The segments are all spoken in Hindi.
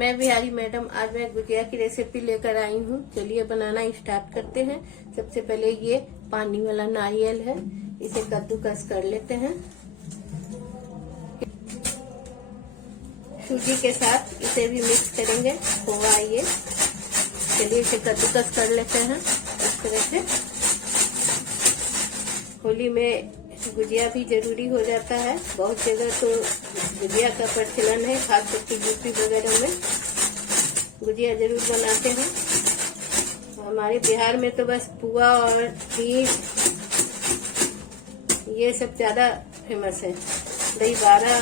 मैं बिहारी मैडम, आज मैं गुजिया की रेसिपी लेकर आई हूँ। चलिए बनाना स्टार्ट करते हैं। सबसे पहले ये पानी वाला नारियल है, इसे कद्दूकस कर लेते हैं। सूजी के साथ इसे भी मिक्स करेंगे, खोआ ये। चलिए इसे कद्दूकस कर लेते हैं इस तरह से। होली में गुजिया भी जरूरी हो जाता है। बहुत जगह तो गुजिया का प्रचलन है, खास करके यूपी वगैरह में गुजिया जरूर बनाते हैं। हमारे बिहार में तो बस पुआ और खीर ये सब ज्यादा फेमस है। दही बारा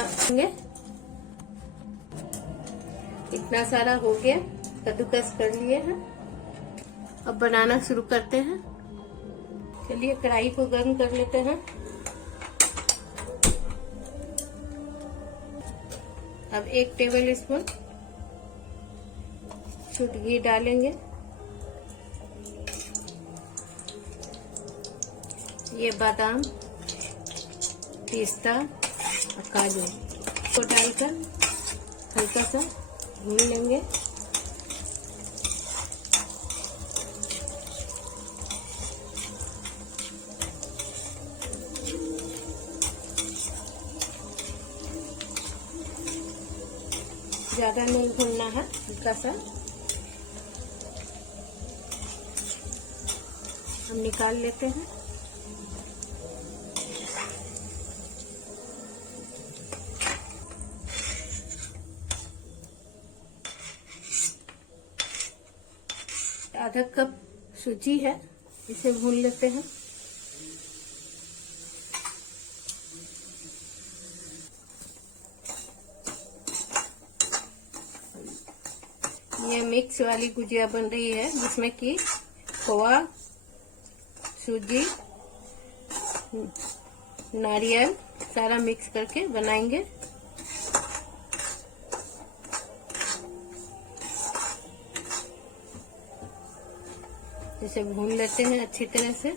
इतना सारा हो गया, कद्दूकस कर लिए हैं। अब बनाना शुरू करते हैं। चलिए कढ़ाई को गर्म कर लेते हैं। अब 1 टेबल स्पून शुद्ध घी डालेंगे। ये बादाम, पिस्ता और काजू को डालकर हल्का सा भून लेंगे। ज्यादा नहीं भूनना है, हल्का सा। हम निकाल लेते हैं। आधा कप सूजी है, इसे भून लेते हैं। ये मिक्स वाली गुजिया बन रही है, जिसमें कि खोआ, सूजी, नारियल सारा मिक्स करके बनाएंगे। इसे भून लेते हैं अच्छी तरह से।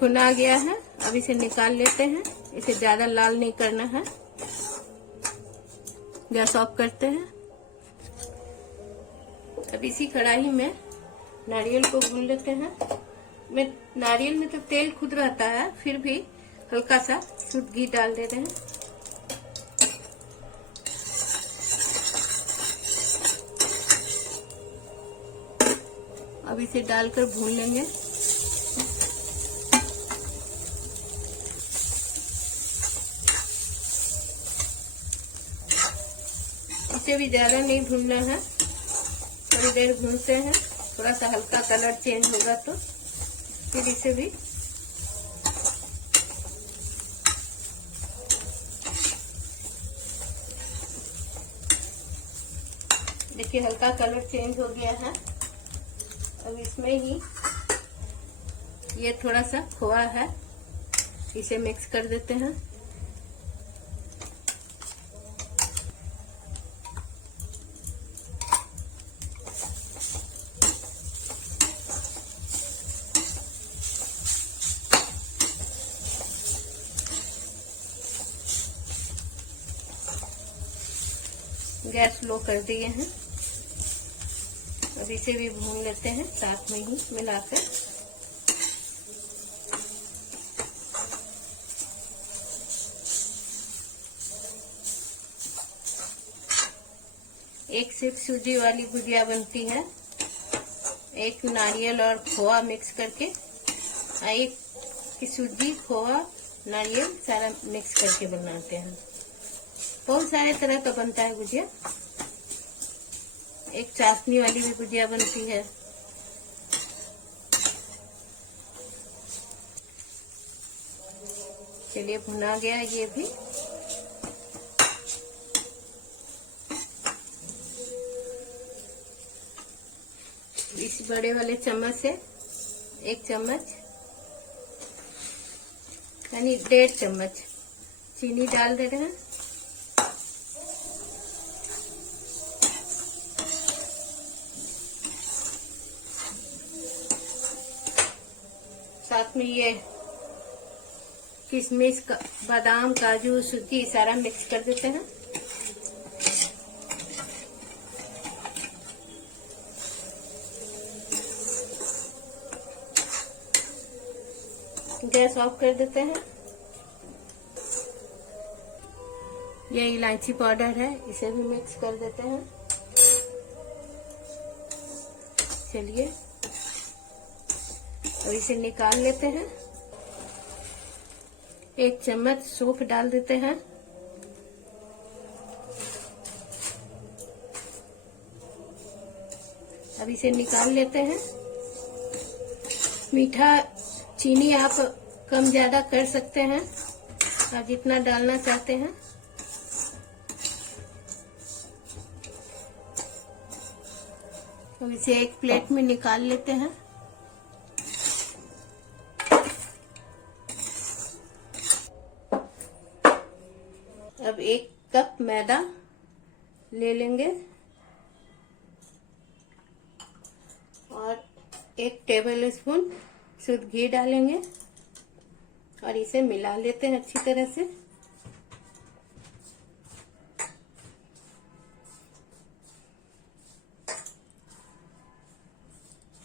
भुना गया है, अब इसे निकाल लेते हैं। इसे ज्यादा लाल नहीं करना है। गैस ऑफ करते हैं। अब इसी कढ़ाई में नारियल को भून लेते हैं। नारियल में तो तेल खुद रहता है, फिर भी हल्का सा शुद्ध घी डाल देते हैं। अब इसे डालकर भून लेंगे। इसे भी ज्यादा नहीं भूनना है, थोड़ी देर भूनते हैं। थोड़ा सा हल्का कलर चेंज होगा तो फिर इसे भी देखिए हल्का कलर चेंज हो गया है। अब इसमें ही ये थोड़ा सा खोआ है, इसे मिक्स कर देते हैं। गैस लो कर दिए हैं। अब इसे भी भून लेते हैं साथ में ही मिलाकर। एक सिर्फ सूजी वाली गुजिया बनती है, एक नारियल और खोआ मिक्स करके, एक की सूजी, खोआ, नारियल सारा मिक्स करके बनाते हैं। बहुत सारे तरह का बनता है गुजिया। एक चाशनी वाली भी गुजिया बनती है। चलिए भुना गया ये भी। इस बड़े वाले चम्मच से 1 चम्मच यानी 1.5 चम्मच चीनी डाल दे रहे हैं। साथ में ये किशमिश, बादाम, काजू, सूजी सारा मिक्स कर देते हैं। गैस ऑफ कर देते हैं। ये इलायची पाउडर है, इसे भी मिक्स कर देते हैं। चलिए और इसे निकाल लेते हैं। 1 चम्मच सौंफ डाल देते हैं। अब इसे निकाल लेते हैं। मीठा चीनी आप कम ज्यादा कर सकते हैं, आप जितना डालना चाहते हैं। अब इसे एक प्लेट में निकाल लेते हैं। अब 1 कप मैदा ले लेंगे और 1 टेबल स्पून शुद्ध घी डालेंगे और इसे मिला लेते हैं अच्छी तरह से।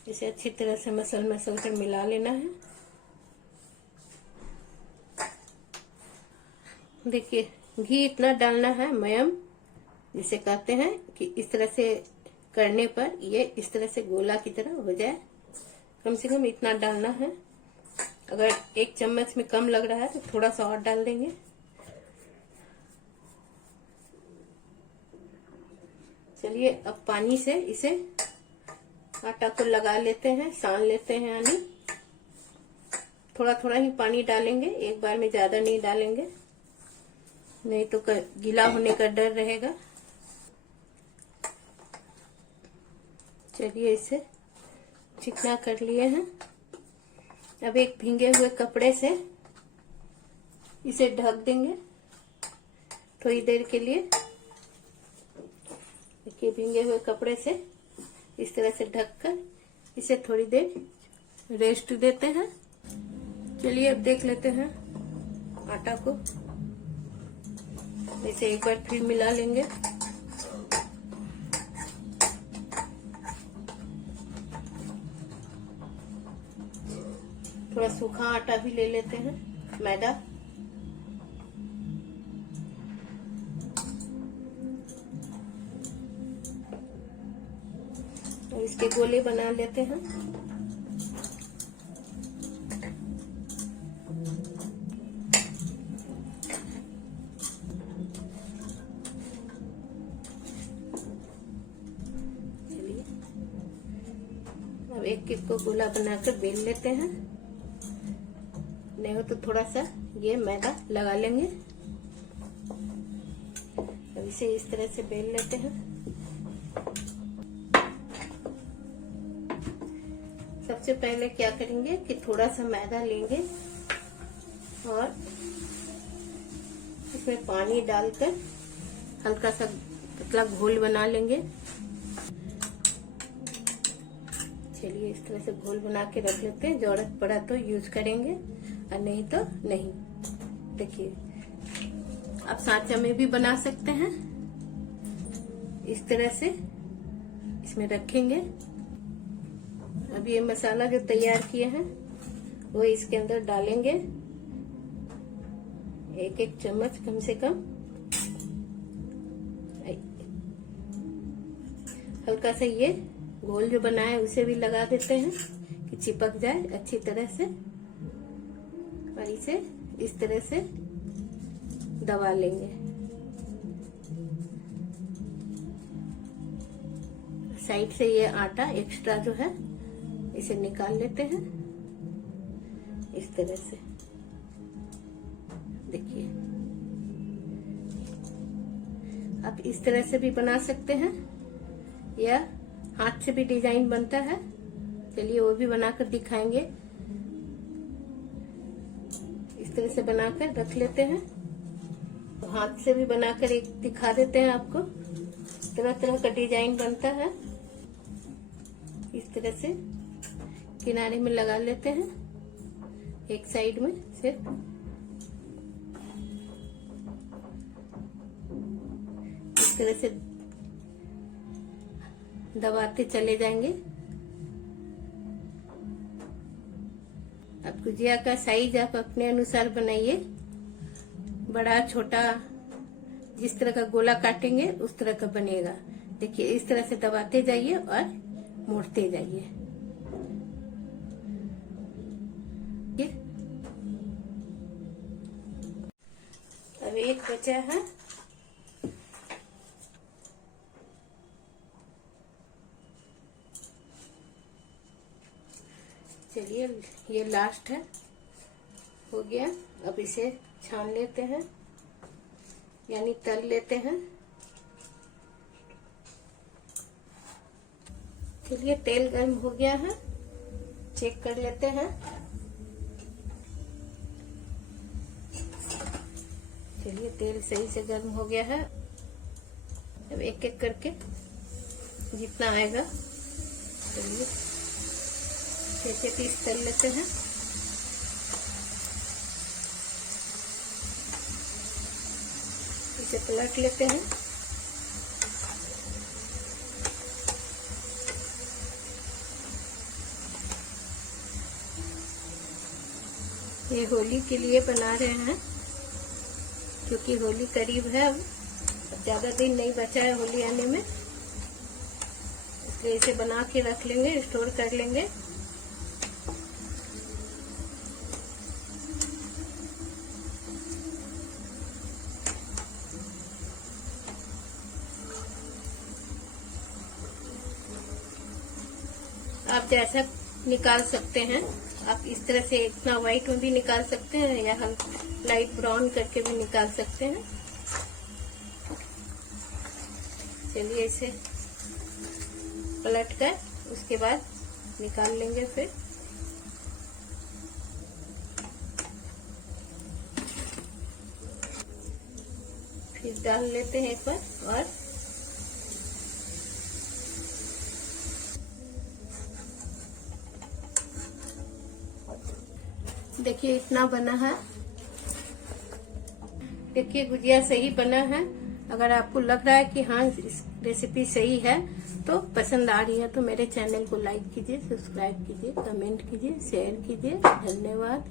इसे अच्छी तरह से मसल कर मिला लेना है। देखिए घी इतना डालना है मयम, जिसे कहते हैं कि इस तरह से करने पर ये इस तरह से गोला की तरह हो जाए। कम से कम इतना डालना है। अगर 1 चम्मच में कम लग रहा है तो थोड़ा सा और डाल देंगे। चलिए अब पानी से इसे आटा को लगा लेते हैं, सान लेते हैं। यानी थोड़ा थोड़ा ही पानी डालेंगे, एक बार में ज्यादा नहीं डालेंगे, नहीं तो गीला होने का डर रहेगा। चलिए इसे चिकना कर लिए हैं। अब एक भींगे हुए कपड़े से इसे ढक देंगे थोड़ी देर के लिए। देखिए भींगे हुए कपड़े से इस तरह से ढककर इसे थोड़ी देर रेस्ट देते हैं। चलिए अब देख लेते हैं आटा को। इसे एक बार फिर मिला लेंगे। थोड़ा सूखा आटा भी ले लेते हैं, मैदा। और इसके गोले बना लेते हैं। चलिए अब एक को गोला बनाकर बेल लेते हैं। नहीं हो तो थोड़ा सा ये मैदा लगा लेंगे। अब इसे इस तरह से बेल लेते हैं। सबसे पहले क्या करेंगे कि थोड़ा सा मैदा लेंगे और इसमें पानी डालकर हल्का सा पतला घोल बना लेंगे। चलिए इस तरह से घोल बना के रख लेते हैं। जरूरत पड़ा तो यूज करेंगे और नहीं तो नहीं। देखिए आप सांचा में भी बना सकते हैं। इस तरह से इसमें रखेंगे। अब ये मसाला जो तैयार किए हैं वो इसके अंदर डालेंगे। 1-1 चम्मच कम से कम। हल्का सा ये घोल जो बनाया उसे भी लगा देते हैं कि चिपक जाए अच्छी तरह से। और इसे इस तरह से दबा लेंगे। साइड से ये आटा एक्स्ट्रा जो है इसे निकाल लेते हैं इस तरह से। देखिए आप इस तरह से भी बना सकते हैं या हाथ से भी डिजाइन बनता है। चलिए वो भी बनाकर दिखाएंगे। इस तरह से बनाकर रख लेते हैं। तो हाथ से भी बनाकर एक दिखा देते हैं आपको। तरह तरह का डिजाइन बनता है। इस तरह से किनारे में लगा लेते हैं, एक साइड में सिर्फ। इस तरह से दबाते चले जाएंगे। अब गुजिया का साइज आप अपने अनुसार बनाइए, बड़ा छोटा, जिस तरह का गोला काटेंगे उस तरह का बनेगा। देखिए इस तरह से दबाते जाइए और मोड़ते जाइए। अब एक बचा है, चलिए ये लास्ट है, हो गया। अब इसे छान लेते हैं, यानी तल लेते हैं। चलिए तेल गर्म हो गया है, चेक कर लेते हैं। चलिए तेल सही से गर्म हो गया है। अब एक एक करके जितना आएगा, चलिए 6 पीस तल लेते हैं। इसे पलट लेते हैं। ये होली के लिए बना रहे हैं, क्योंकि होली करीब है। अब ज्यादा दिन नहीं बचा है होली आने में, इसलिए इसे बना के रख लेंगे, स्टोर कर लेंगे। आप जैसा निकाल सकते हैं, आप इस तरह से इतना व्हाइट में भी निकाल सकते हैं, या हम लाइट ब्राउन करके भी निकाल सकते हैं। चलिए इसे पलट कर उसके बाद निकाल लेंगे। फिर डाल लेते हैं एक बार और देखिए इतना बना है। देखिए गुजिया सही बना है। अगर आपको लग रहा है कि हाँ इस रेसिपी सही है, तो पसंद आ रही है, तो मेरे चैनल को लाइक कीजिए, सब्सक्राइब कीजिए, कमेंट कीजिए, शेयर कीजिए। धन्यवाद।